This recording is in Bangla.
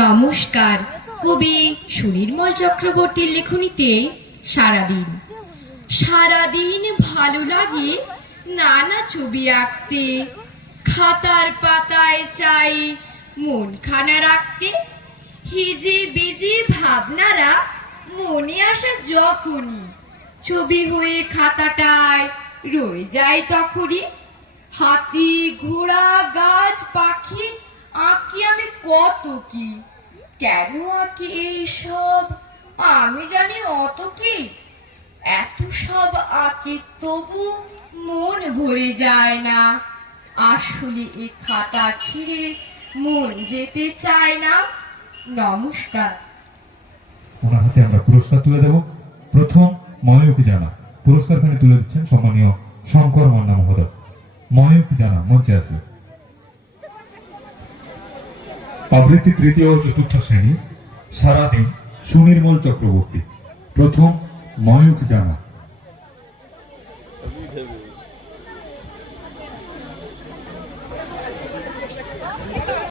নমস্কার। কবি সুনির্মল চক্রবর্তীর লেখনীতে সারাদিন। সারাদিন ভালো লাগে নানা ছবি আঁকতে, খাতার পাতায় চাই মনখানা রাখতে। হিজি বিজি ভাবনারা মনে আসে যখনই, ছবি হয়ে খাতাটায় রয়ে যায় তখনই। হাতি ঘোড়া গাছ পাখি আঁকি আমি কত কি, কেন আঁকি এইসব আমি জানি অত কি। এত সব আঁকি তবু মন ভরে যায় না, আসলে এ খাতা ছিঁড়ে মন যেতে চায় না। নমস্কার। ওনার হাতে আমরা পুরস্কার তুলে দেব। প্রথম ময়ূকী জানা পুরস্কারখানি তুলে দিচ্ছেন সম্মানীয় শঙ্কর মান্না মহোদয়। ময়ূকী জানা মঞ্চে আসবে। আবৃত্তি তৃতীয় ও চতুর্থ শ্রেণী, সারাদিন সুনির্মল চক্রবর্তী। প্রথম ময়ূকী জানা।